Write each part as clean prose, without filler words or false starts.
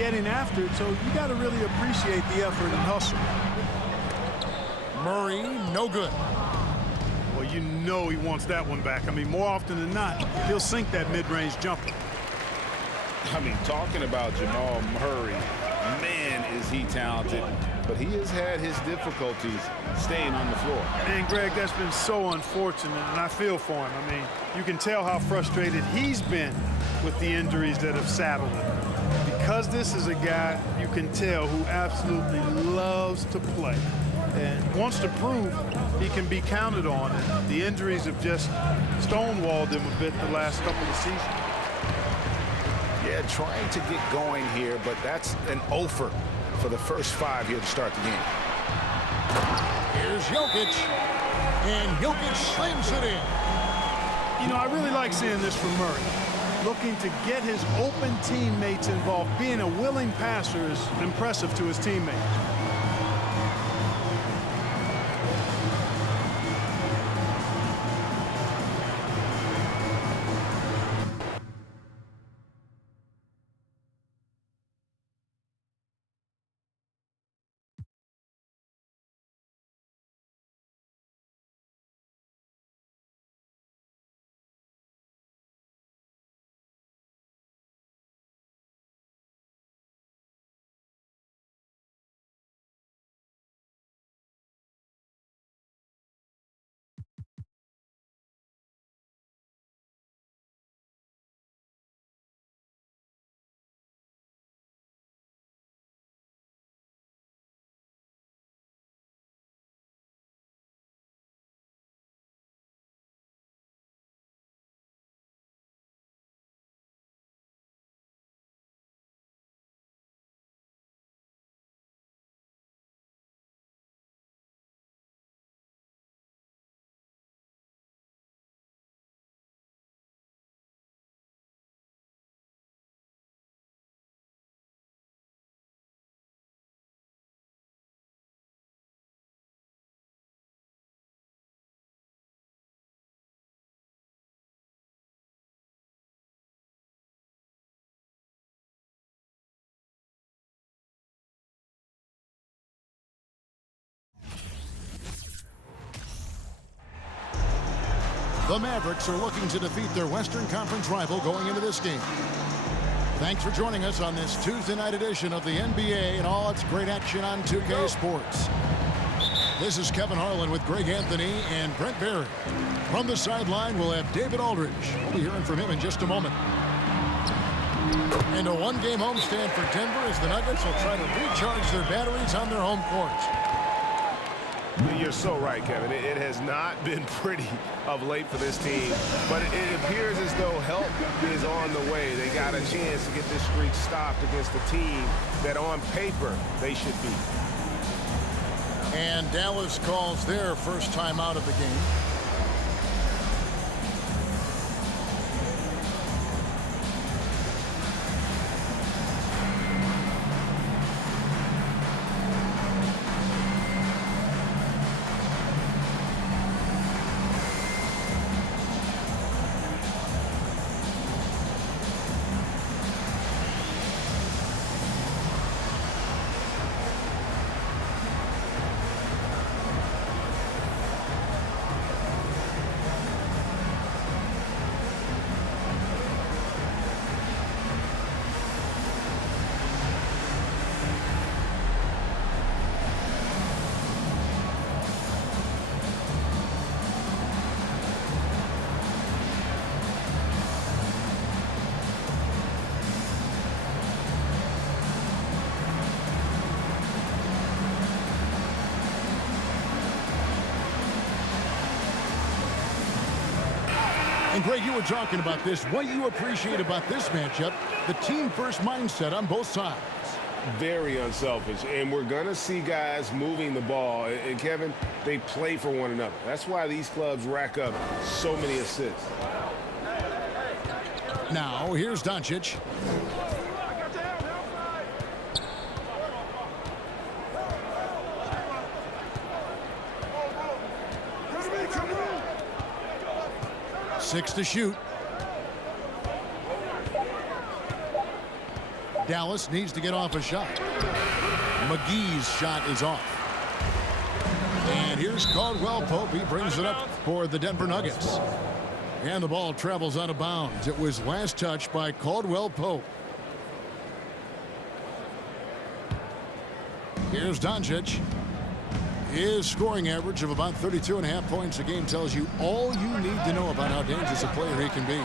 getting after it, so you got to really appreciate the effort and hustle. Murray, no good. Well, you know he wants that one back. I mean, more often than not, he'll sink that mid-range jumper. I mean, talking about Jamal Murray, man, is he talented. But he has had his difficulties staying on the floor. And, Greg, that's been so unfortunate, and I feel for him. I mean, you can tell how frustrated he's been with the injuries that have saddled him. Because this is a guy you can tell who absolutely loves to play and wants to prove he can be counted on. And the injuries have just stonewalled him a bit the last couple of seasons. Yeah, trying to get going here, but that's an offer for the first 5 here to start the game. Here's Jokic, and Jokic slams it in. You know, I really like seeing this from Murray. Looking to get his open teammates involved. Being a willing passer is impressive to his teammates. The Mavericks are looking to defeat their Western Conference rival going into this game. Thanks for joining us on this Tuesday night edition of the NBA and all its great action on 2K Sports. This is Kevin Harlan with Greg Anthony and Brent Barry. From the sideline, we'll have David Aldridge. We'll be hearing from him in just a moment. And a one-game homestand for Denver as the Nuggets will try to recharge their batteries on their home court. You're so right, Kevin. It has not been pretty of late for this team, but it appears as though help is on the way. They got a chance to get this streak stopped against a team that on paper they should beat. And Dallas calls their first time out of the game. And Greg, you were talking about this. What you appreciate about this matchup, the team-first mindset on both sides. Very unselfish, and we're going to see guys moving the ball. And Kevin, they play for one another. That's why these clubs rack up so many assists. Now, here's Doncic. Six to shoot. Dallas needs to get off a shot. McGee's shot is off. And here's Caldwell Pope. He brings it up for the Denver Nuggets. And the ball travels out of bounds. It was last touched by Caldwell Pope. Here's Doncic. His scoring average of about 32.5 points a game tells you all you need to know about how dangerous a player he can be.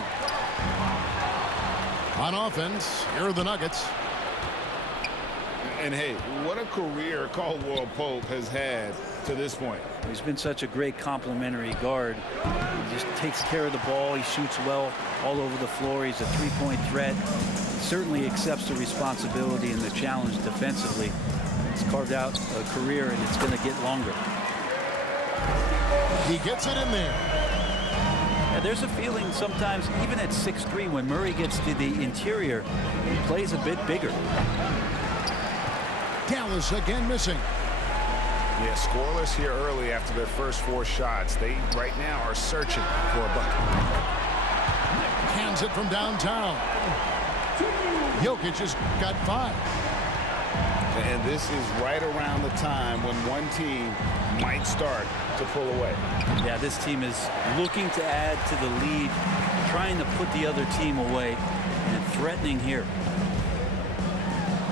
On offense, here are the Nuggets. And hey, what a career Caldwell Pope has had to this point. He's been such a great complementary guard. He just takes care of the ball. He shoots well all over the floor. He's a three-point threat. He certainly accepts the responsibility and the challenge defensively. He's carved out a career, and it's going to get longer. He gets it in there. Yeah, there's a feeling sometimes, even at 6'3", when Murray gets to the interior, he plays a bit bigger. Dallas again missing. Yeah, scoreless here early after their first 4 shots. They right now are searching for a bucket. Hands it from downtown. Jokic has got 5. And this is right around the time when one team might start to pull away. Yeah, this team is looking to add to the lead, trying to put the other team away, and threatening here.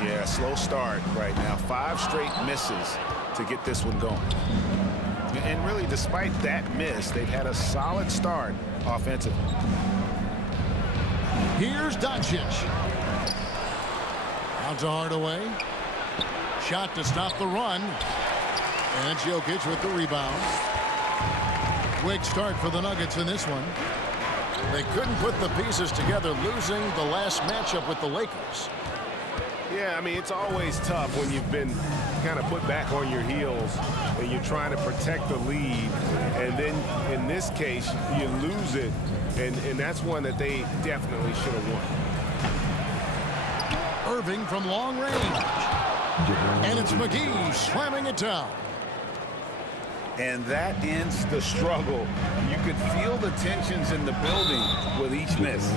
Yeah, slow start right now. 5 straight misses to get this one going. And really, despite that miss, they've had a solid start offensively. Here's Doncic. Out to Hardaway. Shot to stop the run. And Jokic with the rebound. Quick start for the Nuggets in this one. They couldn't put the pieces together, losing the last matchup with the Lakers. Yeah, I mean, it's always tough when you've been kind of put back on your heels and you're trying to protect the lead. And then in this case, you lose it. And that's one that they definitely should have won. Irving from long range. And it's McGee slamming it down. And that ends the struggle. You could feel the tensions in the building with each miss.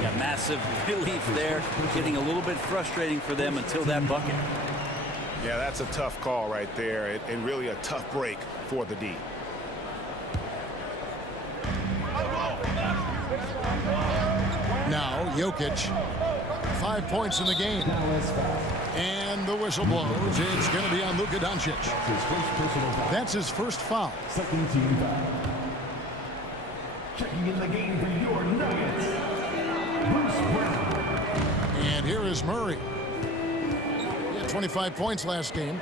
Yeah, massive relief there. Getting a little bit frustrating for them until that bucket. Yeah, that's a tough call right there, and really a tough break for the D. Now Jokic, 5 points in the game. And the whistle blows. It's going to be on Luka Doncic. That's his first foul. Second team foul. Checking in the game for your Nuggets, Bruce Brown. And here is Murray. He had 25 points last game.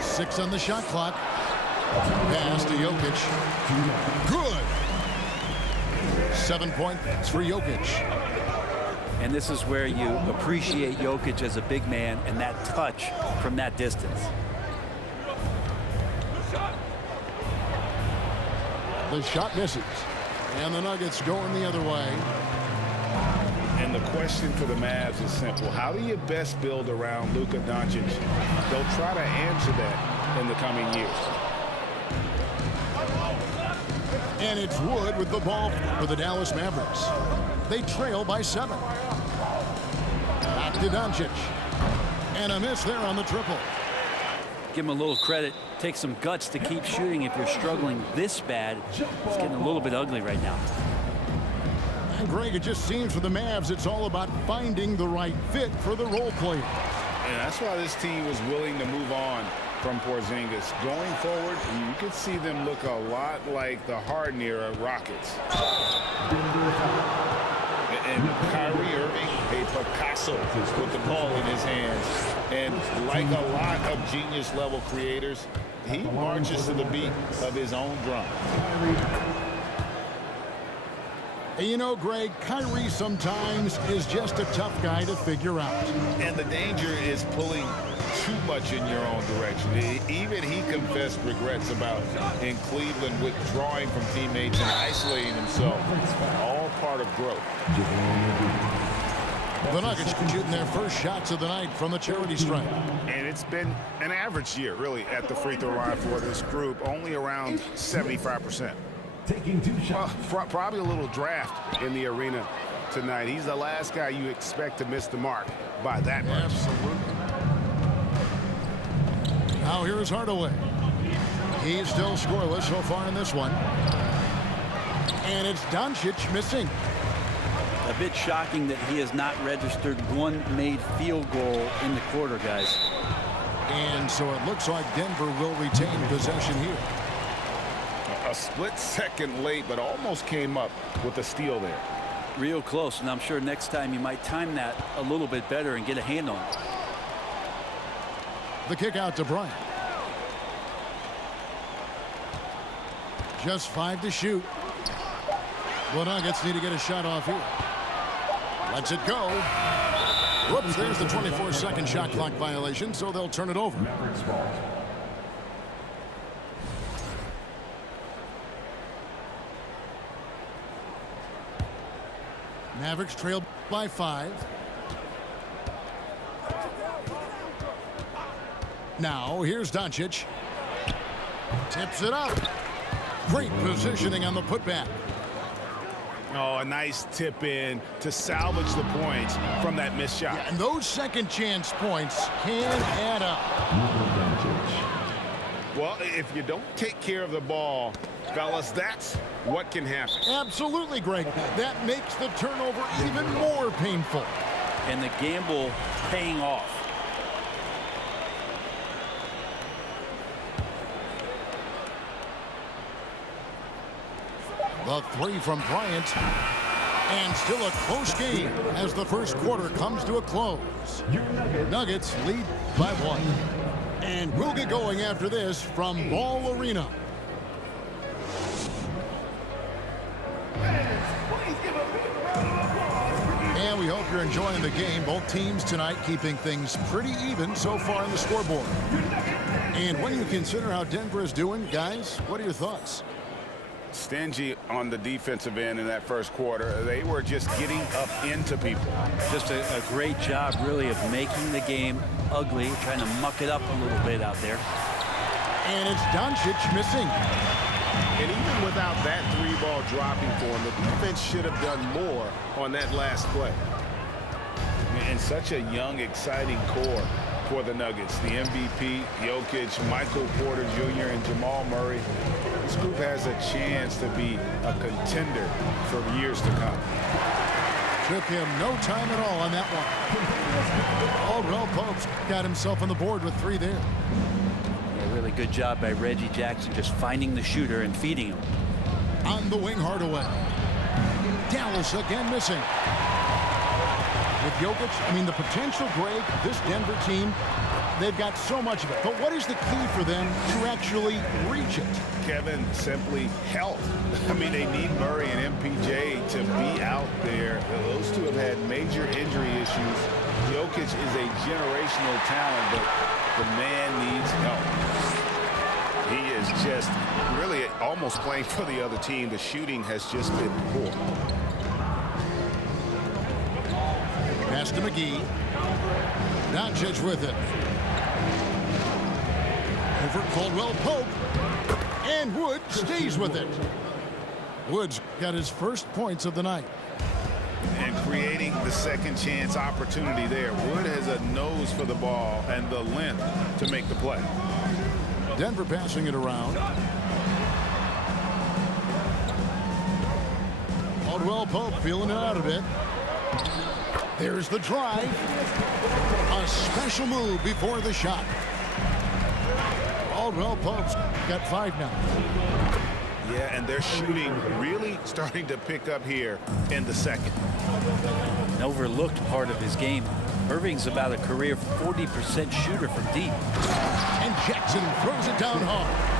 6 on the shot clock. Pass to Jokic. Good. 7 points for Jokic. And this is where you appreciate Jokic as a big man and that touch from that distance. The shot misses. And the Nuggets going the other way. And the question for the Mavs is simple. How do you best build around Luka Doncic? They'll try to answer that in the coming years. And it's Wood with the ball for the Dallas Mavericks. They trail by 7. Back to Doncic. And a miss there on the triple. Give him a little credit. Take some guts to keep shooting if you're struggling this bad. It's getting a little bit ugly right now. And Greg, it just seems for the Mavs it's all about finding the right fit for the role player. And that's why this team was willing to move on from Porzingis. Going forward, you could see them look a lot like the Harden era Rockets. And Kyrie Irving, a Picasso with the ball in his hands. And like a lot of genius-level creators, he marches to the beat of his own drum. And you know, Greg, Kyrie sometimes is just a tough guy to figure out. And the danger is pulling too much in your own direction. Even he confessed regrets about in Cleveland withdrawing from teammates and isolating himself. All part of growth. The Nuggets shooting their first shots of the night from the charity stripe. And it's been an average year, really, at the free throw line for this group, only around 75%. Taking 2 shots. Well, probably a little draft in the arena tonight. He's the last guy you expect to miss the mark by that much. Absolutely. Now here's Hardaway. He's still scoreless so far in this one. And it's Doncic missing. A bit shocking that he has not registered one made field goal in the quarter, guys. And so it looks like Denver will retain possession here. A split second late, but almost came up with a steal there. Real close, and I'm sure next time you might time that a little bit better and get a hand on it. The kick out to Bryant. Just 5 to shoot. The Nuggets need to get a shot off here. Lets it go. Whoops, there's the 24-second shot clock violation, so they'll turn it over. Mavericks ball. Mavericks trail by 5. Now here's Doncic. Tips it up. Great positioning on the putback. Oh, a nice tip in to salvage the points from that missed shot. And those second chance points can add up. Well, if you don't take care of the ball, fellas, that's what can happen. Absolutely, Greg. That makes the turnover even more painful. And the gamble paying off. The 3 from Bryant. And still a close game as the first quarter comes to a close. Nuggets lead by 1. And we'll get going after this from Ball Arena. And we hope you're enjoying the game. Both teams tonight keeping things pretty even so far on the scoreboard. And when you consider how Denver is doing, guys, what are your thoughts? Stingy on the defensive end in that first quarter. They were just getting up into people. Just a great job, really, of making the game ugly, trying to muck it up a little bit out there. And it's Doncic missing. And even without that 3-ball dropping for him, the defense should have done more on that last play. And such a young, exciting core for the Nuggets. The MVP, Jokic, Michael Porter Jr., and Jamal Murray. This group has a chance to be a contender for years to come. Took him no time at all on that one. Caldwell Pope's got himself on the board with 3 there. A really good job by Reggie Jackson just finding the shooter and feeding him. On the wing, Hardaway. Dallas again missing. With Jokic, I mean, the potential, Greg, this Denver team, they've got so much of it. But what is the key for them to actually reach it? Kevin, simply health. I mean, they need Murray and MPJ to be out there. Those two have had major injury issues. Jokic is a generational talent, but the man needs help. He is just really almost playing for the other team. The shooting has just been poor. Pass to McGee. Doncic with it. Over Caldwell Pope. And Wood stays with it. Wood's got his first points of the night. And creating the second chance opportunity there. Wood has a nose for the ball and the length to make the play. Denver passing it around. Caldwell Pope feeling it out a bit. There's the drive. A special move before the shot. Caldwell Pope's got 5 now. Yeah, and their shooting really starting to pick up here in the second. An overlooked part of his game. Irving's about a career 40% shooter from deep. And Jackson throws it down hard.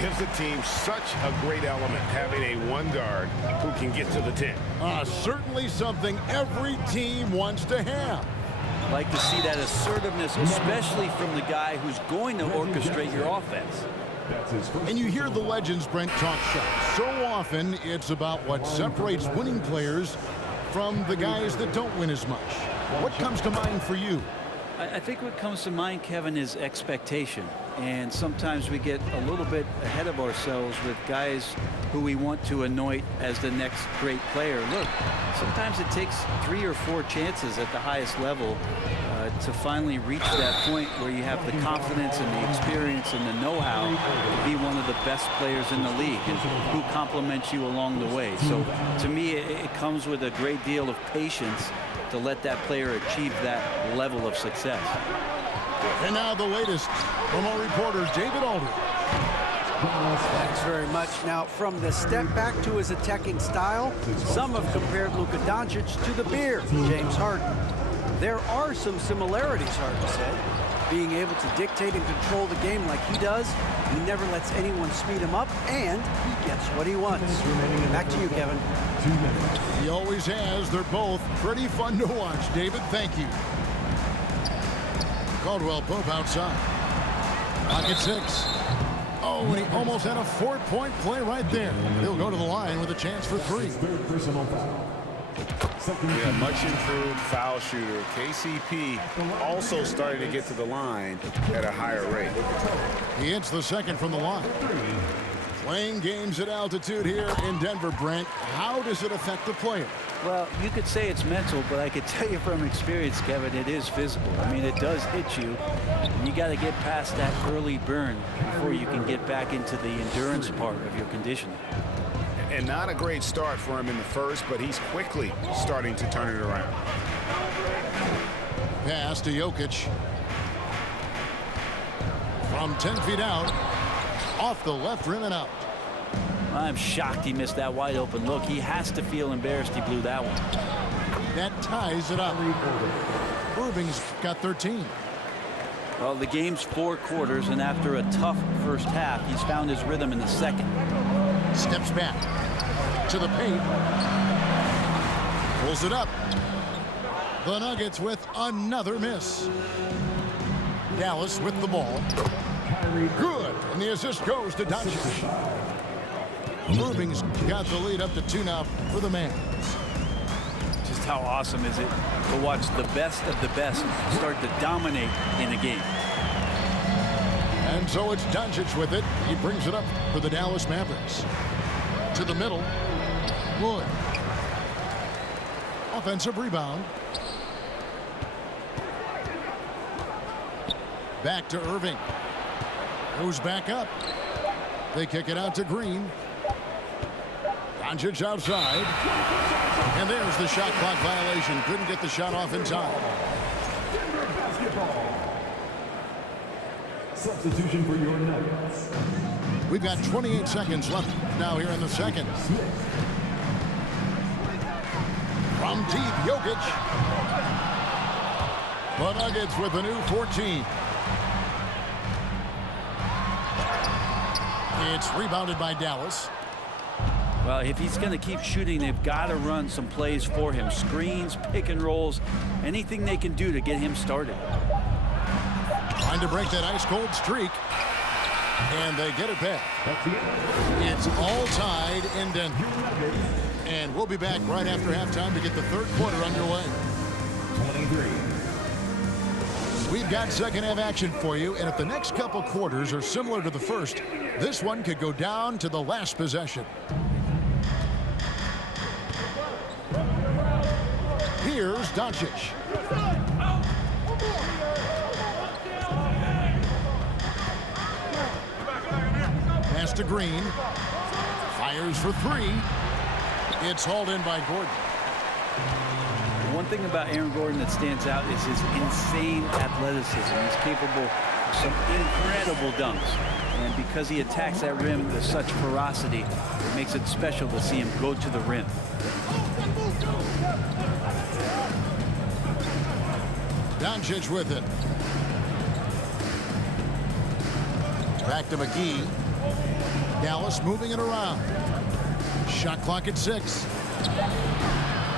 Gives the team such a great element having a 1 guard who can get to the 10. Certainly something every team wants to have. Like to see that assertiveness, especially from the guy who's going to orchestrate your offense. And you hear the legends, Brent, talk shop. So often it's about what separates winning players from the guys that don't win as much. What comes to mind for you? I think what comes to mind, Kevin, is expectation. And sometimes we get a little bit ahead of ourselves with guys who we want to anoint as the next great player. Look, sometimes it takes 3 or 4 chances at the highest level to finally reach that point where you have the confidence and the experience and the know-how to be one of the best players in the league and who complements you along the way. So to me, it comes with a great deal of patience to let that player achieve that level of success. And now the latest from our reporter, David Aldridge. Thanks very much. Now, from the step back to his attacking style, some have compared Luka Doncic to the Bear, James Harden. There are some similarities, Harden said. Being able to dictate and control the game like he does, he never lets anyone speed him up, and he gets what he wants. Back to you, Kevin. 2 minutes. He always has. They're both pretty fun to watch. David, thank you. Caldwell Pope outside. Pocket 6. Oh, and he almost had a 4-point play right there. He'll go to the line with a chance for 3. Third personal foul. Yeah, much improved foul shooter. KCP also starting to get to the line at a higher rate. He hits the second from the line. Playing games at altitude here in Denver, Brent. How does it affect the player? Well, you could say it's mental, but I could tell you from experience, Kevin, it is physical. I mean, it does hit you. And you got to get past that early burn before you can get back into the endurance part of your conditioning. And not a great start for him in the first, but he's quickly starting to turn it around. Pass to Jokic. From 10 feet out. Off the left rim and out. I'm shocked he missed that wide open look. He has to feel embarrassed he blew that one. That ties it up. Irving's got 13. Well, the game's 4 quarters, and after a tough first half, he's found his rhythm in the second. Steps back to the paint. Pulls it up. The Nuggets with another miss. Dallas with the ball. Good. And the assist goes to Doncic. Irving's got the lead up to 2 now for the man. Just how awesome is it to watch the best of the best start to dominate in a game. And so it's Doncic with it. He brings it up for the Dallas Mavericks. To the middle. Wood. Offensive rebound. Back to Irving. Goes back up. They kick it out to Green. Doncic outside. And there's the shot clock violation. Couldn't get the shot off in time. Denver basketball. Substitution for your Nuggets. We've got 28 seconds left now here in the second. From deep, Jokic. The Nuggets with a new 14. It's rebounded by Dallas. Well, if he's going to keep shooting, they've got to run some plays for him. Screens, pick and rolls, anything they can do to get him started. Trying to break that ice-cold streak. And they get it back. It's all tied in Denver. And we'll be back right after halftime to get the third quarter underway. 23. We've got second half action for you, and if the next couple quarters are similar to the first, this one could go down to the last possession. Here's Doncic. Pass to Green. Fires for 3. It's hauled in by Gordon. One thing about Aaron Gordon that stands out is his insane athleticism. He's capable of some incredible dunks. And because he attacks that rim with such ferocity, it makes it special to see him go to the rim. Doncic with it. Back to McGee. Dallas moving it around. Shot clock at 6.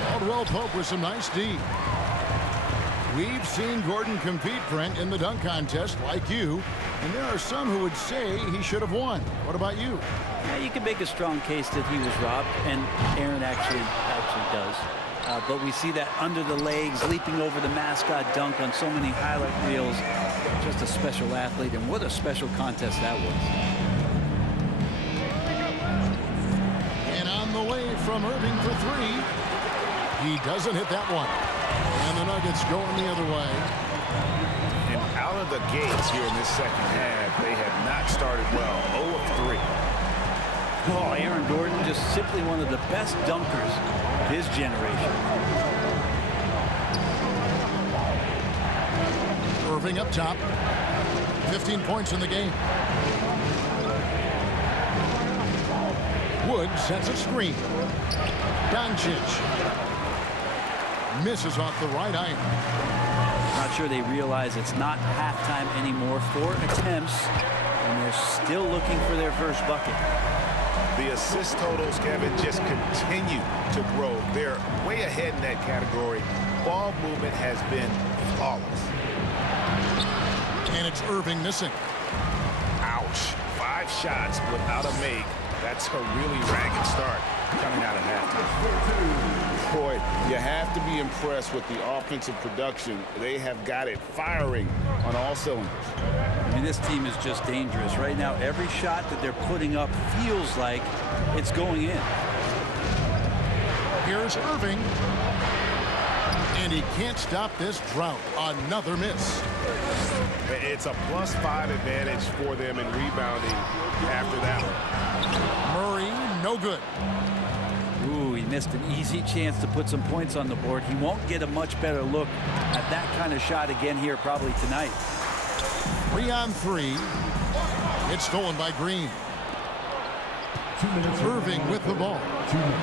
Caldwell Pope with some nice D. We've seen Gordon compete, Brent, in the dunk contest like you, and there are some who would say he should have won. What about you? Yeah, you can make a strong case that he was robbed, and Aaron actually does. But we see that under the legs, leaping over the mascot dunk on so many highlight reels. Just a special athlete, and what a special contest that was. And on the way from Irving for three. He doesn't hit that one. And the Nuggets going the other way. And out of the gates here in this second half, they have not started well. 0 of 3. Oh, Aaron Gordon, just simply one of the best dunkers of his generation. Irving up top. 15 points in the game. Wood sets a screen. Doncic misses off the right iron. Not sure they realize it's not halftime anymore. 4 attempts, and they're still looking for their first bucket. The assist totals, Kevin, just continue to grow. They're way ahead in that category. Ball movement has been flawless. And it's Irving missing. Ouch. 5 shots without a make. That's a really ragged start coming out of halftime. Boy, you have to be impressed with the offensive production. They have got it firing on all cylinders. I mean, this team is just dangerous. Right now, every shot that they're putting up feels like it's going in. Here's Irving. And he can't stop this drought. Another miss. It's a +5 advantage for them in rebounding after that one. Murray, no good. Ooh, he missed an easy chance to put some points on the board. He won't get a much better look at that kind of shot again here probably tonight. 3 on 3. It's stolen by Green. 2 minutes. Irving with the ball.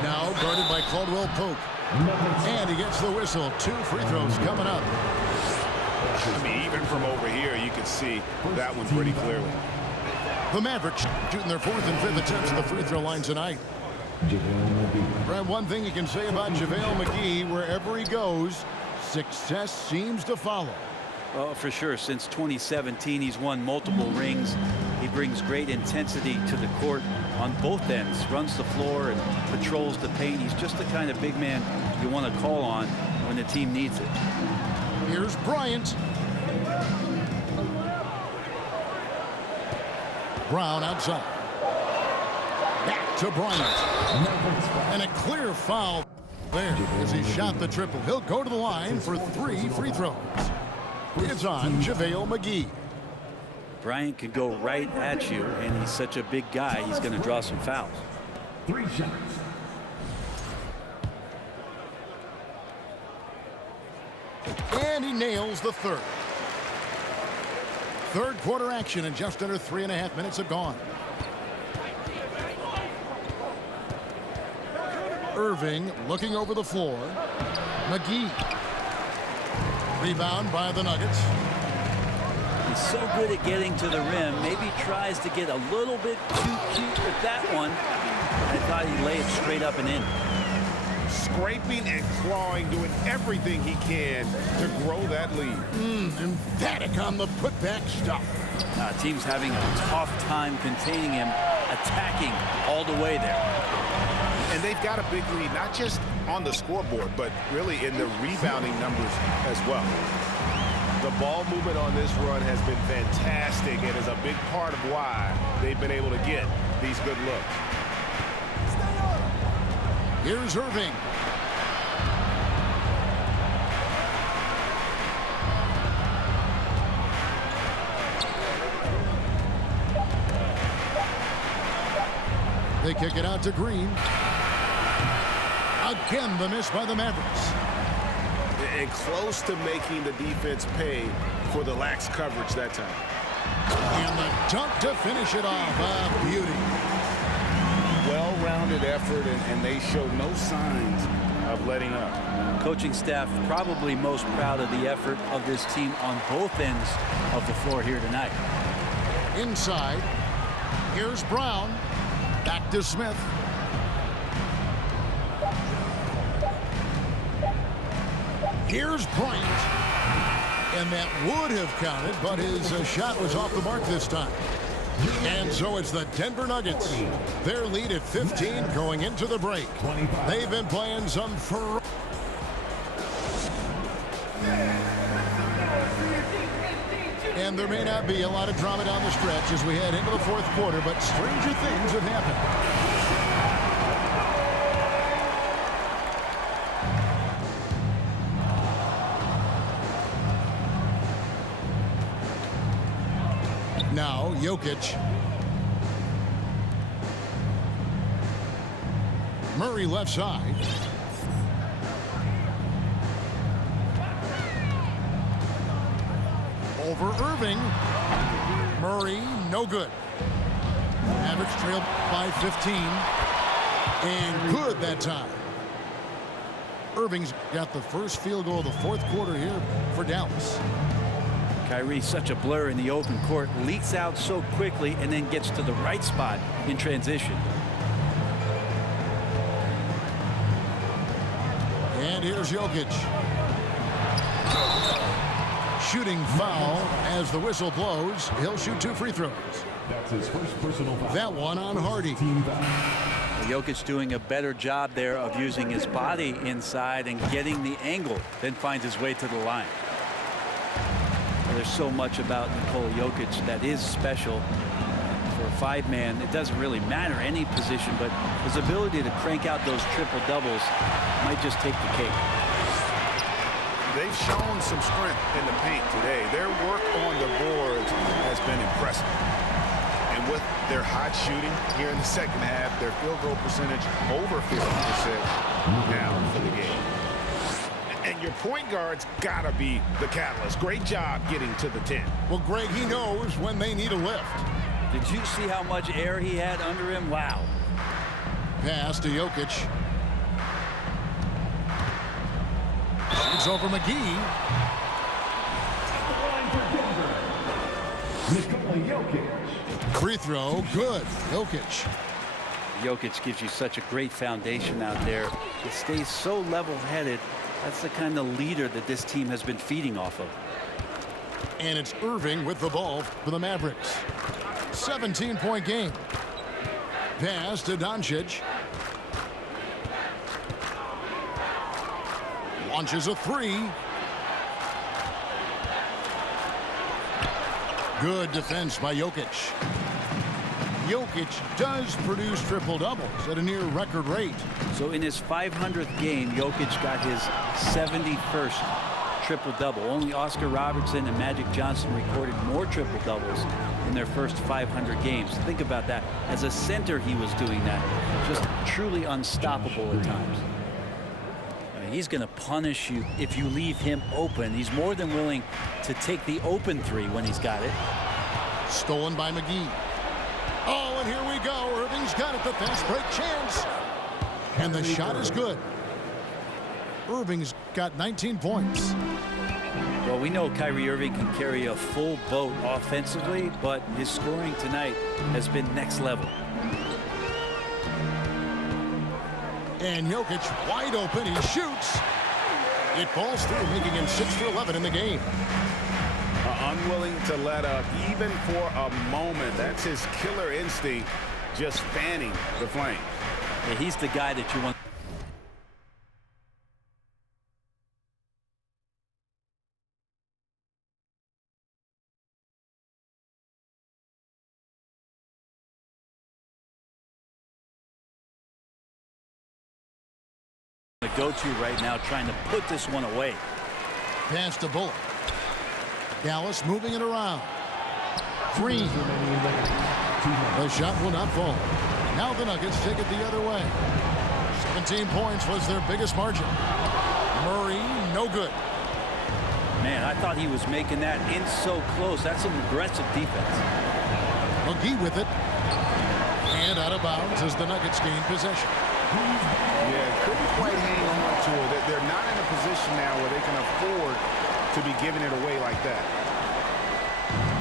Now guarded by Caldwell Pope. And he gets the whistle. 2 free throws coming up. I mean, even from over here, you can see that one pretty clearly. The Mavericks shooting their 4th and 5th attempts at the free throw line tonight. Brad, one thing you can say about JaVale McGee, wherever he goes, success seems to follow. Well, for sure. Since 2017, he's won multiple rings. He brings great intensity to the court on both ends. Runs the floor and patrols the paint. He's just the kind of big man you want to call on when the team needs it. Here's Bryant. Brown outside. Back to Bryant. And a clear foul there as he shot the triple. He'll go to the line for 3 free throws. It's on JaVale McGee. Bryant could go right at you, and he's such a big guy, he's going to draw some fouls. 3 shots. And he nails the third. Third quarter action, and just under 3.5 minutes have gone. Irving looking over the floor. McGee. Rebound by the Nuggets. He's so good at getting to the rim. Maybe tries to get a little bit too cute with that one. I thought he'd lay it straight up and in. Scraping and clawing, doing everything he can to grow that lead. Emphatic on the putback stuff. Team's having a tough time containing him, attacking all the way there. And they've got a big lead, not just on the scoreboard, but really in the rebounding numbers as well. The ball movement on this run has been fantastic and is a big part of why they've been able to get these good looks. Here's Irving. They kick it out to Green. Again, the miss by the Mavericks. And close to making the defense pay for the lax coverage that time. And the dunk to finish it off. A beauty. Well-rounded effort, and they show no signs of letting up. Coaching staff probably most proud of the effort of this team on both ends of the floor here tonight. Inside. Here's Brown. Back to Smith. Here's Bryant. And that would have counted, but his shot was off the mark this time. And so it's the Denver Nuggets. Their lead at 15 going into the break. They've been playing some And there may not be a lot of drama down the stretch as we head into the fourth quarter, but stranger things have happened. Now, Jokic. Murray left side. Over Irving. Murray, no good. Mavericks trailed by 15. And good that time. Irving's got the first field goal of the fourth quarter here for Dallas. Kyrie, such a blur in the open court, leaks out so quickly and then gets to the right spot in transition. And here's Jokic. Shooting foul as the whistle blows. He'll shoot 2 free throws. That's his first personal foul. That one on Hardy. Jokic doing a better job there of using his body inside and getting the angle, then finds his way to the line. There's so much about Nikola Jokic that is special. For a 5-man, it doesn't really matter any position, but his ability to crank out those triple-doubles might just take the cake. They've shown some strength in the paint today. Their work on the boards has been impressive. And with their hot shooting here in the second half, their field goal percentage over 50% now for the game. And your point guard's got to be the catalyst. Great job getting to the 10. Well, Greg, he knows when they need a lift. Did you see how much air he had under him? Wow. Pass to Jokic. It's over McGee. Nikola Jokic. Free throw, good. Jokic. Jokic gives you such a great foundation out there. He stays so level-headed. That's the kind of leader that this team has been feeding off of. And it's Irving with the ball for the Mavericks. 17-point game. Pass to Doncic. Launches a 3. Good defense by Jokic. Jokic does produce triple-doubles at a near record rate. So in his 500th game, Jokic got his 71st triple-double. Only Oscar Robertson and Magic Johnson recorded more triple-doubles in their first 500 games. Think about that. As a center, he was doing that. Just truly unstoppable at times. He's going to punish you if you leave him open. He's more than willing to take the open 3 when he's got it. Stolen by McGee. Oh, and here we go. Irving's got it. The fast break chance. And the shot is good. Irving's got 19 points. Well, we know Kyrie Irving can carry a full boat offensively, but his scoring tonight has been next level. And Jokic wide open. He shoots. It falls through, making him 6 for 11 in the game. Unwilling to let up even for a moment. That's his killer instinct, just fanning the flame. Yeah, he's the guy that you want. The go-to right now, trying to put this one away. Pass to Bullock. Dallas moving it around. 3. The shot will not fall. Now the Nuggets take it the other way. 17 points was their biggest margin. Murray, no good. Man, I thought he was making that in so close. That's some aggressive defense. McGee with it. And out of bounds as the Nuggets gain possession. Yeah, couldn't quite hang on to it. They're not in a position now where they can afford to be giving it away like that.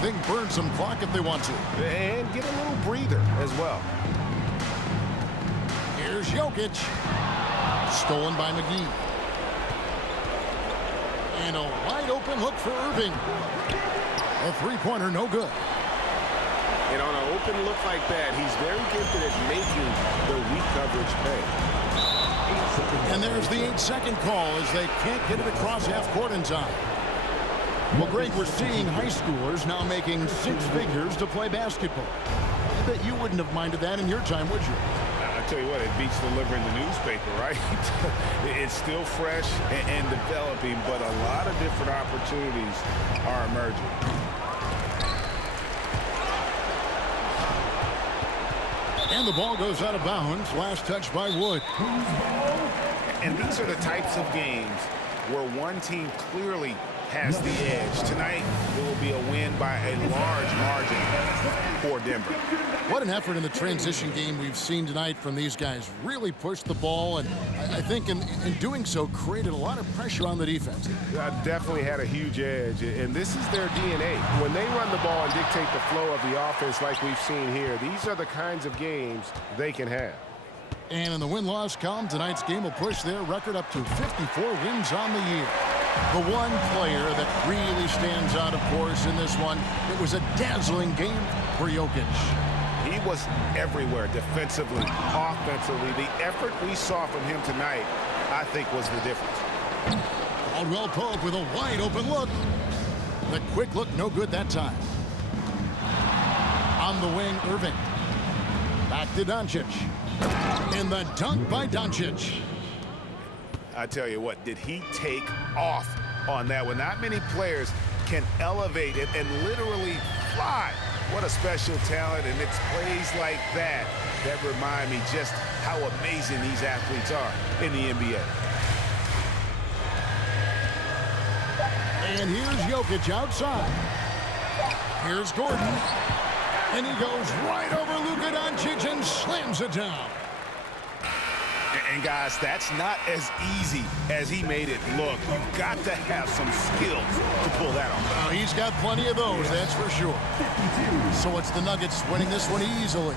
They can burn some clock if they want to. And get a little breather as well. Here's Jokic. Stolen by McGee. And a wide open look for Irving. A 3-pointer, no good. And on an open look like that, he's very gifted at making the weak coverage pay. And there's the 8-second call as they can't get it across half court in time. Well, Greg, we're seeing high schoolers now making six figures to play basketball. I bet you wouldn't have minded that in your time, would you? I tell you what, it beats delivering the newspaper, right? It's still fresh and developing, but a lot of different opportunities are emerging. And the ball goes out of bounds. Last touch by Wood. And these are the types of games where one team clearly has the edge. Tonight, it will be a win by a large margin for Denver. What an effort in the transition game we've seen tonight from these guys. Really pushed the ball, and I think in doing so created a lot of pressure on the defense. Definitely had a huge edge, and this is their DNA. When they run the ball and dictate the flow of the offense like we've seen here, these are the kinds of games they can have. And in the win-loss column, tonight's game will push their record up to 54 wins on the year. The one player that really stands out, of course, in this one, it was a dazzling game for Jokic. He was everywhere, defensively, offensively. The effort we saw from him tonight, I think, was the difference. Caldwell Pope with a wide-open look. The quick look, no good that time. On the wing, Irving. Back to Doncic. And the dunk by Doncic. I tell you what, did he take off on that one? Not many players can elevate it and literally fly. What a special talent, and it's plays like that that remind me just how amazing these athletes are in the NBA. And here's Jokic outside. Here's Gordon. And he goes right over Luka Doncic and slams it down. And guys, that's not as easy as he made it look. You've got to have some skills to pull that off. He's got plenty of those, that's for sure. So it's the Nuggets winning this one easily.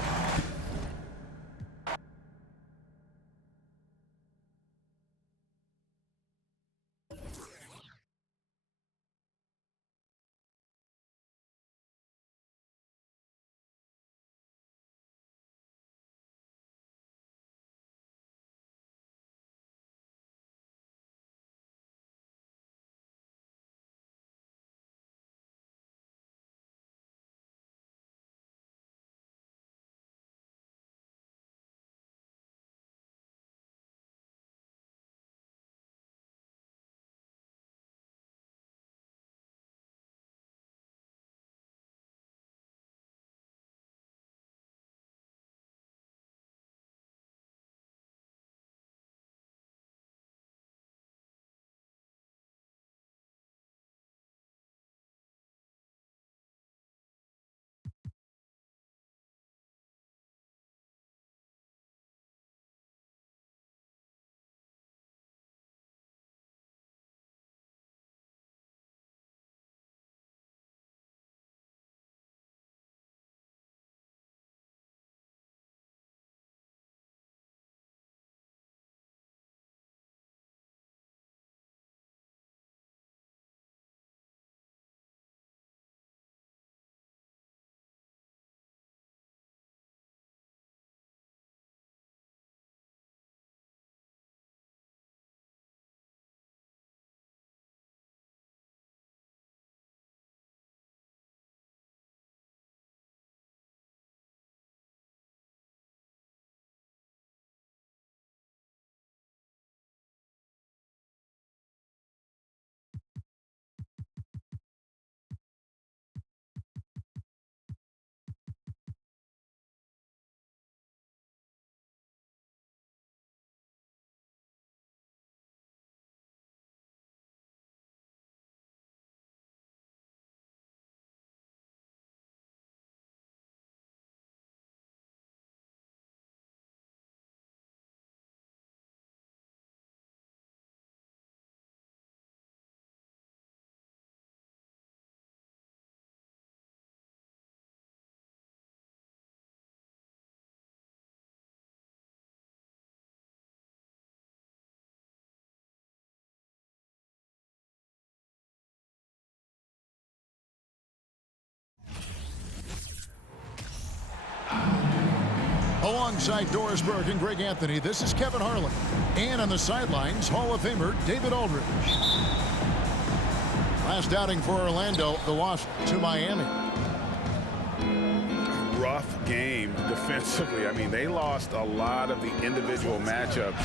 Alongside Doris Burke and Greg Anthony, this is Kevin Harlan. And on the sidelines, Hall of Famer David Aldridge. Last outing for Orlando, the loss to Miami. Rough game defensively. I mean, they lost a lot of the individual matchups,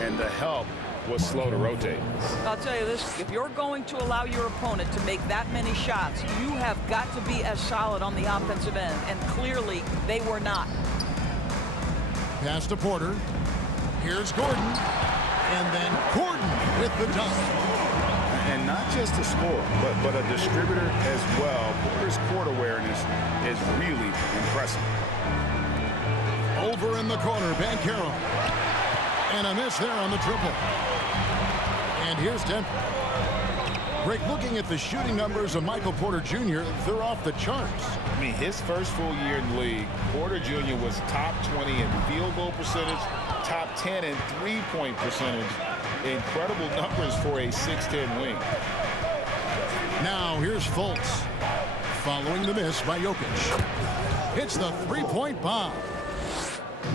and the help was slow to rotate. I'll tell you this, if you're going to allow your opponent to make that many shots, you have got to be as solid on the offensive end, and clearly they were not. Pass to Porter. Here's Gordon. And then Gordon with the dunk. And not just a scorer, but a distributor as well. Porter's court awareness is really impressive. Over in the corner, Banchero. And a miss there on the triple. And here's Denver. Greg, looking at the shooting numbers of Michael Porter Jr., they're off the charts. I mean, his first full year in the league, Porter Jr. was top 20 in field goal percentage, top 10 in three-point percentage. Incredible numbers for a 6'10 wing. Now here's Fultz. Following the miss by Jokic. Hits the three-point bomb.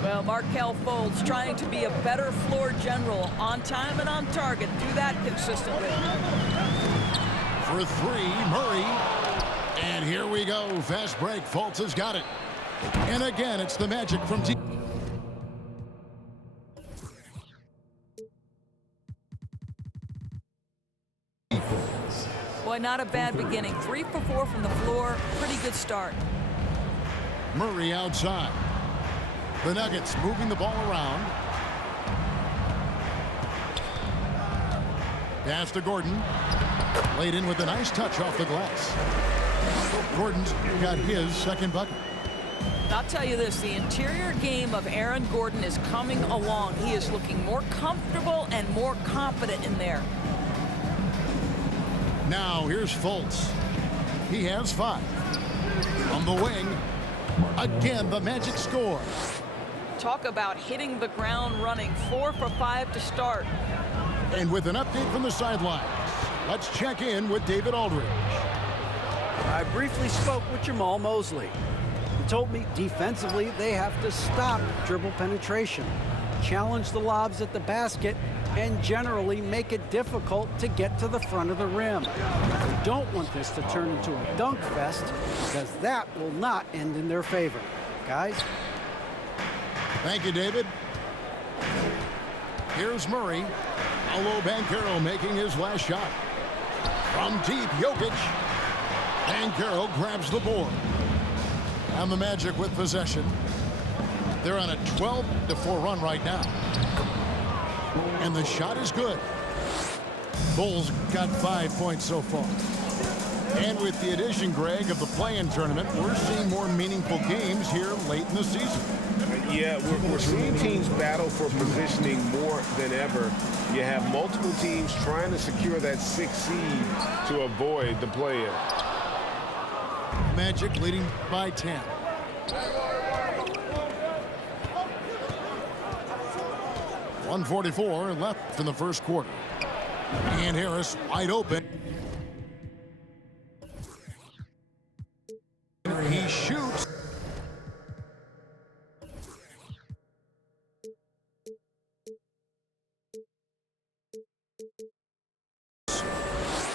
Well, Markelle Fultz trying to be a better floor general, on time and on target. Do that consistently. For three, Murray. And here we go. Fast break. Fultz has got it. And again, it's the Magic from deep. Boy, not a bad beginning. 3 for 4 from the floor. Pretty good start. Murray outside. The Nuggets moving the ball around. Pass to Gordon. Laid in with a nice touch off the glass. Gordon's got his second bucket. I'll tell you this, the interior game of Aaron Gordon is coming along. He is looking more comfortable and more confident in there. Now here's Fultz. He has 5. On the wing. Again, the Magic score. Talk about hitting the ground running. 4 for 5 to start. And with an update from the sidelines, let's check in with David Aldridge. I briefly spoke with Jamal Mosley. He told me defensively they have to stop dribble penetration, challenge the lobs at the basket, and generally make it difficult to get to the front of the rim. We don't want this to turn into a dunk fest, because that will not end in their favor. Guys? Thank you, David. Here's Murray. Paolo Banchero making his last shot. From deep, Jokic. Banchero grabs the board. And the Magic with possession. They're on a 12-4 run right now. And the shot is good. Bulls got 5 points so far. And with the addition, Greg, of the play-in tournament, we're seeing more meaningful games here late in the season. Yeah, we're seeing teams battle for positioning more than ever. You have multiple teams trying to secure that 6th seed to avoid the play-in. Magic leading by 10. .144 left in the first quarter. And Harris wide open. He shoots.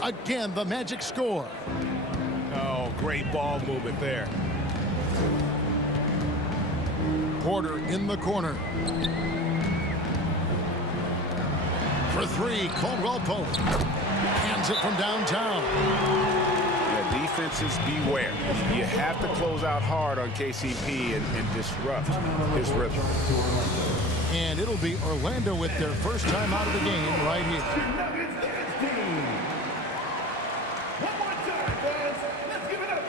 Again, the Magic score. Oh, great ball movement there. Porter in the corner. For 3, Caldwell Pope. Hands it from downtown. Yeah, defenses beware. You have to close out hard on KCP and disrupt his rhythm. And it'll be Orlando with their first time out of the game right here.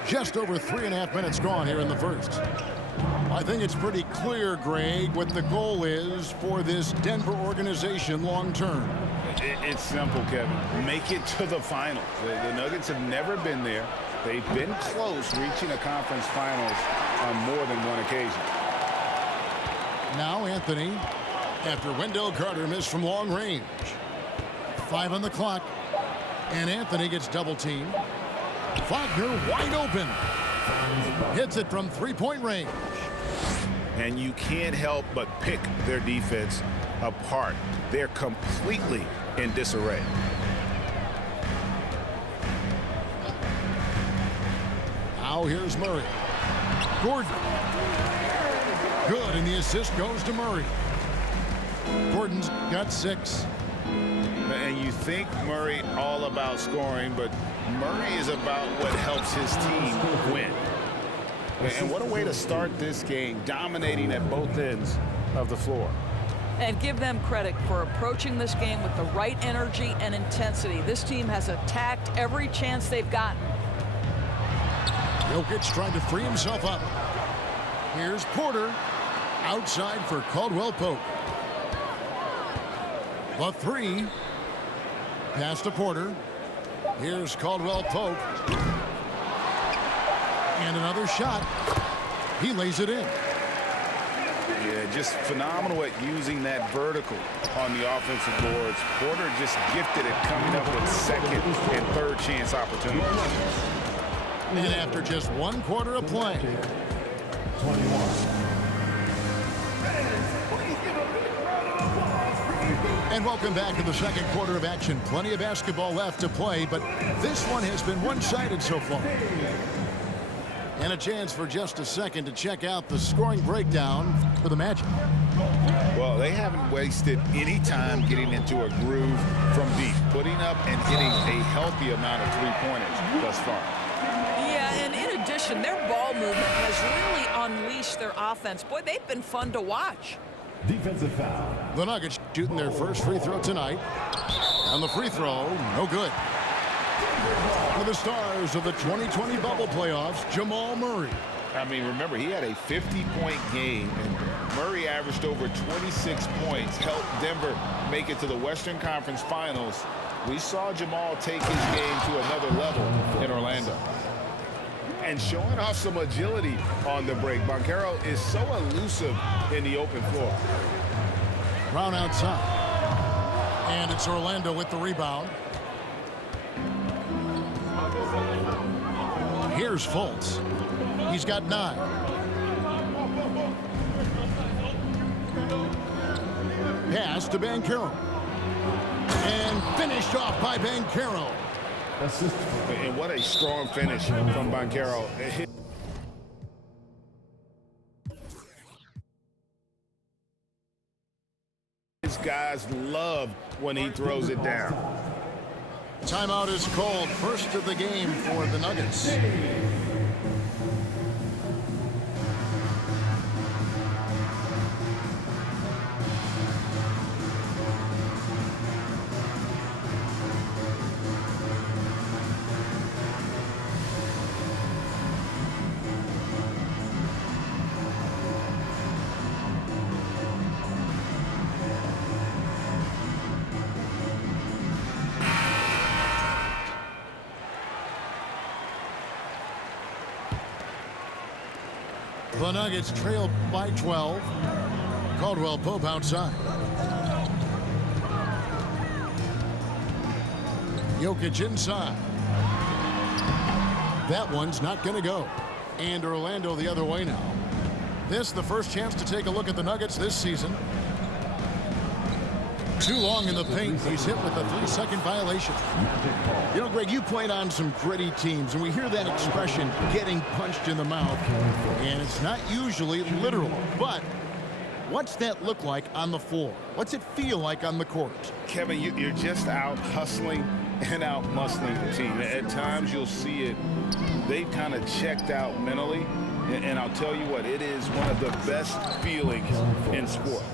Just over 3.5 minutes gone here in the first. I think it's pretty clear, Greg, what the goal is for this Denver organization long term. It's simple, Kevin. Make it to the finals. The Nuggets have never been there. They've been close reaching a conference finals on more than one occasion. Now Anthony, after Wendell Carter missed from long range. 5 on the clock, and Anthony gets double teamed. Wagner wide open. Hits it from 3-point range. And you can't help but pick their defense apart. They're completely in disarray. Now here's Murray. Gordon. Good, and the assist goes to Murray. Gordon's got 6. And you think Murray all about scoring, but Murray is about what helps his team win. And what a way to start this game, dominating at both ends of the floor. And give them credit for approaching this game with the right energy and intensity. This team has attacked every chance they've gotten. Jokic trying to free himself up. Here's Porter. Outside for Caldwell Pope. The 3. Pass to Porter. Here's Caldwell Pope. And another shot. He lays it in. Yeah, just phenomenal at using that vertical on the offensive boards. Porter just gifted at coming up with second and third chance opportunities. And after just 1 quarter of play. 21. And welcome back to the second quarter of action. Plenty of basketball left to play, but this one has been one-sided so far. And a chance for just a second to check out the scoring breakdown for the Magic. Well, they haven't wasted any time getting into a groove from deep, putting up and hitting a healthy amount of three-pointers thus far. Yeah, and in addition, their ball movement has really unleashed their offense. Boy, they've been fun to watch. Defensive foul. The Nuggets shooting their first free throw tonight. And the free throw, no good. One of the stars of the 2020 bubble playoffs, Jamal Murray. I mean, remember, he had a 50-point game, and Murray averaged over 26 points, helped Denver make it to the Western Conference Finals. We saw Jamal take his game to another level in Orlando. And showing off some agility on the break. Banchero is so elusive in the open floor. Brown outside. And it's Orlando with the rebound. Here's Fultz. He's got 9. Pass to Banchero. And finished off by Banchero. And what a strong finish from Banchero. His guys love when he throws it down. Timeout is called. First of the game for the Nuggets. The Nuggets trailed by 12. Caldwell Pope outside. Jokic inside. That one's not going to go. And Orlando the other way now. This the first chance to take a look at the Nuggets this season. Too long in the paint. He's hit with a 3-second violation. You know, Greg, you played on some gritty teams, and we hear that expression, getting punched in the mouth. And it's not usually literal, but what's that look like on the floor? What's it feel like on the court? Kevin, you're just out hustling and out muscling the team. At times you'll see it. They've kind of checked out mentally. And I'll tell you what, it is one of the best feelings in sport.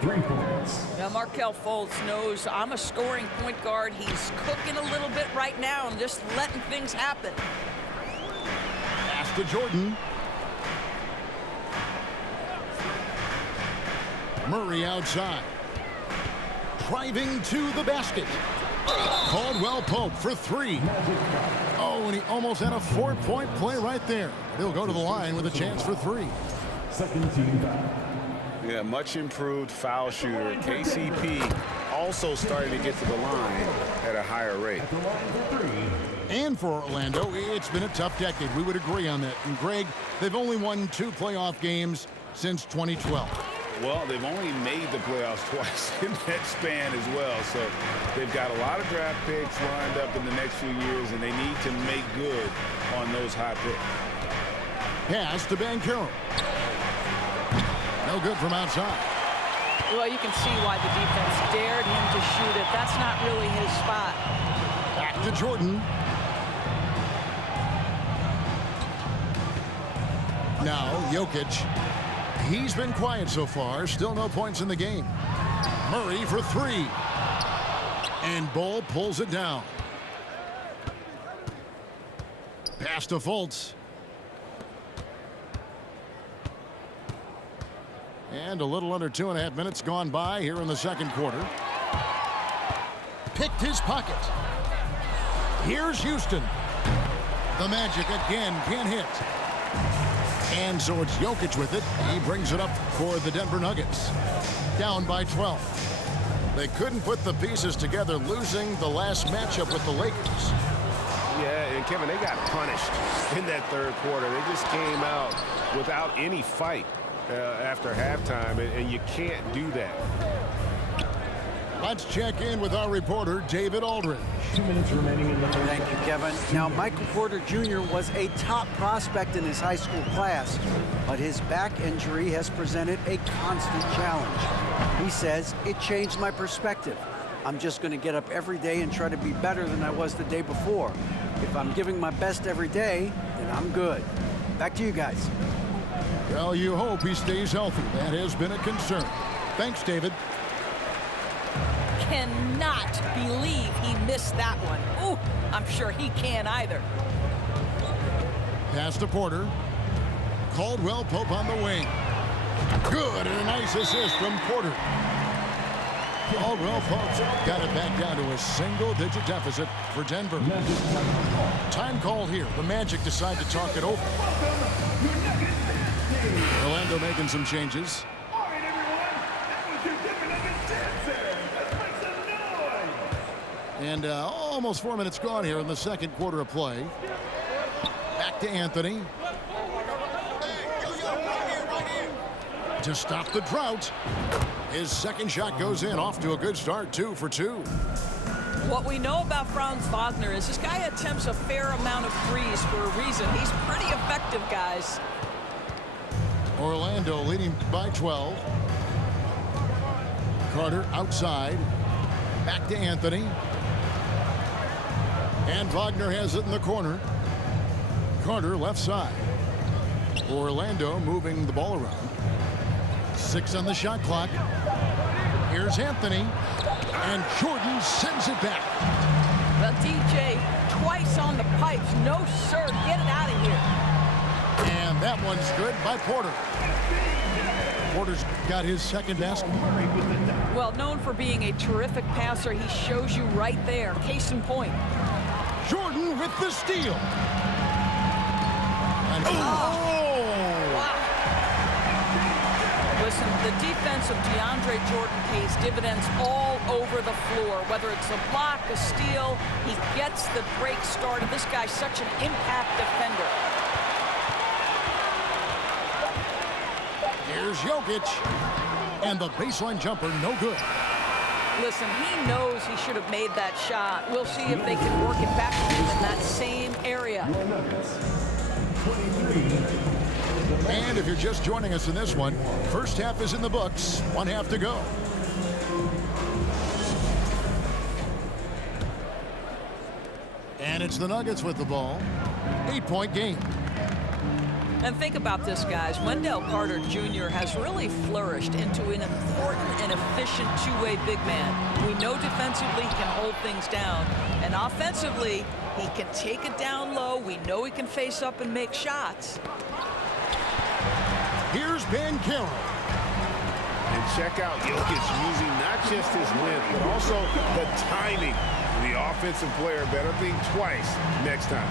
3 points. Now, Markelle Fultz knows I'm a scoring point guard. He's cooking a little bit right now and just letting things happen. Pass to Jordan. Murray outside. Driving to the basket. Caldwell Pope for 3. Oh, and he almost had a 4-point play right there. He'll go to the line with a chance for 3. Second team foul. Yeah, much improved foul shooter. KCP also starting to get to the line at a higher rate. The line for 3. And for Orlando, it's been a tough decade. We would agree on that. And Greg, they've only won 2 playoff games since 2012. Well, they've only made the playoffs twice in that span as well. So they've got a lot of draft picks lined up in the next few years, and they need to make good on those high picks. Pass to Banchero. No good from outside. Well, you can see why the defense dared him to shoot it. That's not really his spot. Back to Jordan. Now, Jokic. He's been quiet so far. Still no points in the game. Murray for three. And Bol pulls it down. Pass to Fultz. And a little under 2.5 minutes gone by here in the second quarter. Picked his pocket. Here's Houston. The Magic again can't hit. And so it's Jokic with it. He brings it up for the Denver Nuggets. Down by 12. They couldn't put the pieces together, losing the last matchup with the Lakers. Yeah, and Kevin, they got punished in that third quarter. They just came out without any fight after halftime, and you can't do that. Let's check in with our reporter, David Aldridge. 2 minutes remaining in the third. Thank you, Kevin. Now, Michael Porter Jr. was a top prospect in his high school class, but his back injury has presented a constant challenge. He says, it changed my perspective. I'm just going to get up every day and try to be better than I was the day before. If I'm giving my best every day, then I'm good. Back to you guys. Well, you hope he stays healthy. That has been a concern. Thanks, David. Cannot believe he missed that one. Ooh, I'm sure he can't either. Pass to Porter. Caldwell Pope on the wing. Good, and a nice assist from Porter. Caldwell Pope got it back down to a single-digit deficit for Denver. Time called here. The Magic decide to talk it over. Orlando making some changes. And almost 4 minutes gone here in the second quarter of play. Back to Anthony. To stop the drought. His second shot goes in, off to a good start, 2 for 2. What we know about Franz Wagner is this guy attempts a fair amount of threes for a reason. He's pretty effective, guys. Orlando leading by 12. Carter outside. Back to Anthony. And Wagner has it in the corner. Carter left side. Orlando moving the ball around. 6 on the shot clock. Here's Anthony. And Jordan sends it back. Well, DJ, twice on the pipes. No, sir. Get it out of here. And that one's good by Porter. Porter's got his second basket. Well, known for being a terrific passer, he shows you right there. Case in point. Jordan with the steal. And Wow. Listen, the defense of DeAndre Jordan pays dividends all over the floor. Whether it's a block, a steal, he gets the break started. This guy's such an impact defender. here's Jokic. And the baseline jumper, no good. Listen, he knows he should have made that shot. We'll see if they can work it back to him in that same area. And if you're just joining us in this one, first half is in the books. 1 half to go. And it's the Nuggets with the ball. 8-point game. And think about this, guys. Wendell Carter Jr. has really flourished into an important and efficient two-way big man. We know defensively he can hold things down. And offensively, he can take it down low. We know he can face up and make shots. Here's Banchero. And check out Jokic using not just his length, but also the timing. The offensive player better think twice next time.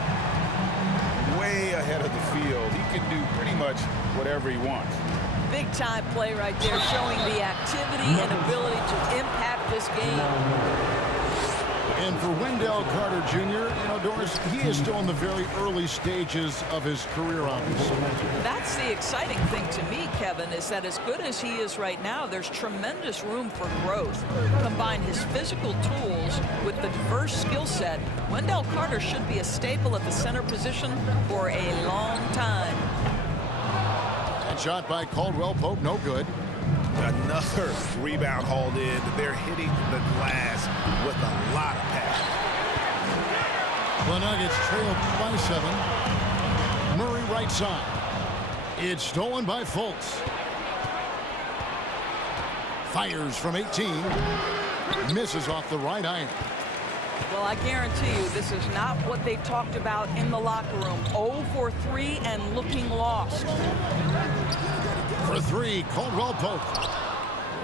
Way ahead of the field. He can do pretty much whatever he wants. Big time play right there, showing the activity and ability to impact this game. And for Wendell Carter Jr., you know, Doris, he is still in the very early stages of his career, obviously. That's the exciting thing to me, Kevin, is that as good as he is right now, there's tremendous room for growth. Combine his physical tools with the diverse skill set, Wendell Carter should be a staple at the center position for a long time. And shot by Caldwell Pope, no good. Another rebound hauled in. They're hitting the glass with a lot of passion. The Nuggets trail by 7. Murray right side. It's stolen by Fultz. Fires from 18. Misses off the right iron. Well, I guarantee you this is not what they talked about in the locker room. 0 for 3 and looking lost. For 3, Caldwell Pope.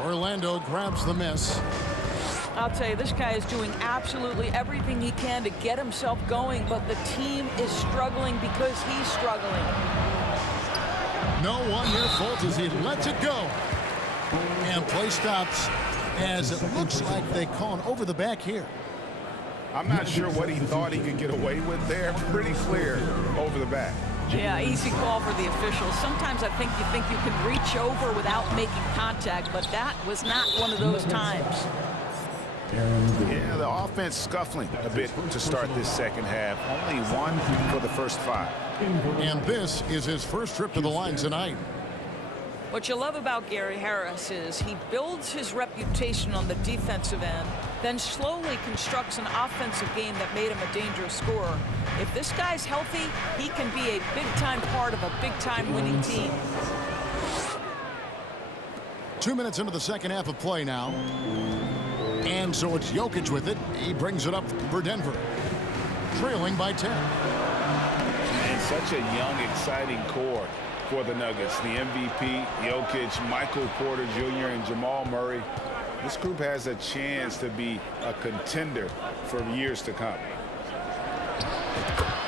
Orlando grabs the miss. I'll tell you, this guy is doing absolutely everything he can to get himself going, but the team is struggling because he's struggling. No one near Fultz as he lets it go. And play stops as it looks like they call an over the back here. I'm not sure what he thought he could get away with there. Pretty clear over the back. Yeah, easy call for the officials. Sometimes I think you can reach over without making contact, but that was not one of those times. Yeah, the offense scuffling a bit to start this second half. Only 1 for the first 5. And this is his first trip to the line tonight. What you love about Gary Harris is he builds his reputation on the defensive end, then slowly constructs an offensive game that made him a dangerous scorer. If this guy's healthy, he can be a big-time part of a big-time winning team. 2 minutes into the second half of play now. And so it's Jokic with it. He brings it up for Denver. Trailing by 10. And such a young, exciting core for the Nuggets. The MVP, Jokic, Michael Porter Jr., and Jamal Murray. This group has a chance to be a contender for years to come.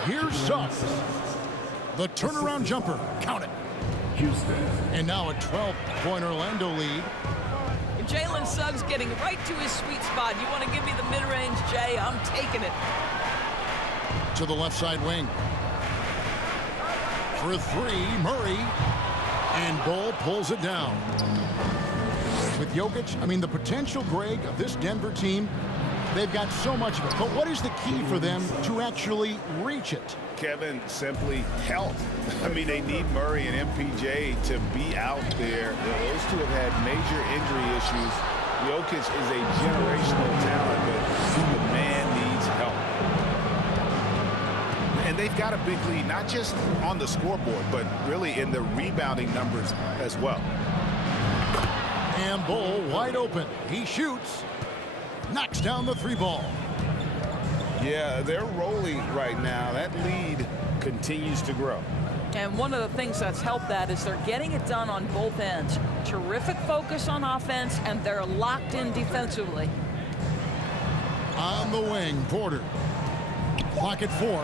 Here's Suggs. The turnaround jumper. Count it. Houston. And now a 12-point Orlando lead. Jalen Suggs getting right to his sweet spot. You want to give me the mid-range, Jay? I'm taking it. To the left side wing. For 3, Murray. And Bol pulls it down. With Jokic, I mean, the potential, Greg, of this Denver team, they've got so much of it. But what is the key for them to actually reach it? Kevin, simply health. I mean, they need Murray and MPJ to be out there. Those two have had major injury issues. Jokic is a generational talent, but the man needs help. And they've got a big lead, not just on the scoreboard, but really in the rebounding numbers as well. And Bol wide open. He shoots. Knocks down the 3 ball. Yeah, they're rolling right now. That lead continues to grow. And one of the things that's helped that is they're getting it done on both ends. Terrific focus on offense, and they're locked in defensively. On the wing, Porter. Clock at 4.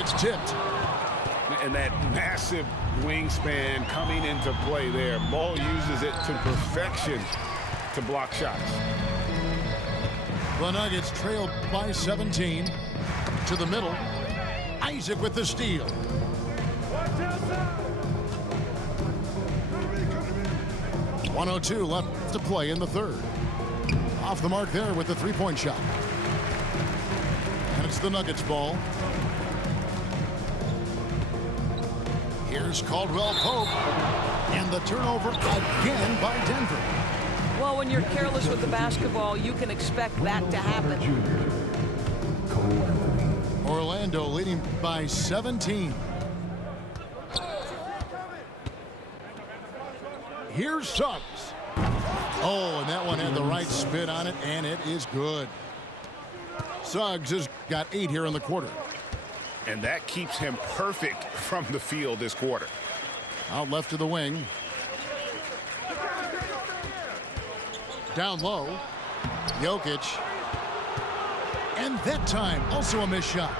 It's tipped. And that massive wingspan coming into play there. Ball uses it to perfection to block shots. The Nuggets trail by 17. To the middle. Isaac with the steal. .102 left to play in the third. Off the mark there with the 3-point shot. And it's the Nuggets ball. Here's Caldwell Pope. And the turnover again by Denver. Well, when you're careless with the basketball, you can expect that to happen. Orlando leading by 17. Here's Suggs. Oh, and that one had the right spin on it, and it is good. Suggs has got 8 here in the quarter. And that keeps him perfect from the field this quarter. Out left to the wing. Down low. Jokic. And that time, also a missed shot.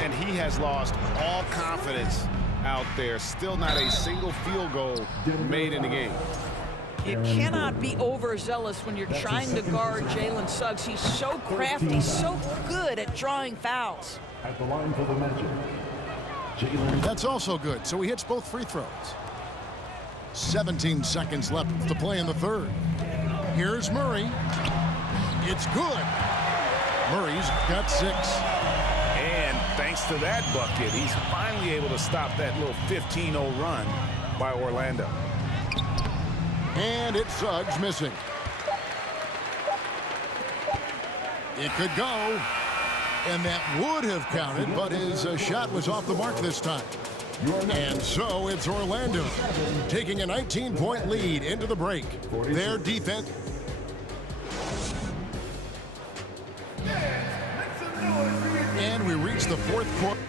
And he has lost all confidence out there. Still not a single field goal made in the game. You cannot be overzealous when you're trying to guard Jalen Suggs. He's so crafty, so good at drawing fouls. At the line for the Magic, That's also good, so he hits both free throws. 17 seconds left to play in the third. Here's Murray. It's good. Murray's got 6. And thanks to that bucket, he's finally able to stop that little 15-0 run by Orlando. And it's Suggs missing. It could go. And that would have counted, but his shot was off the mark this time. And so it's Orlando taking a 19-point lead into the break. Their defense. And we reach the fourth quarter.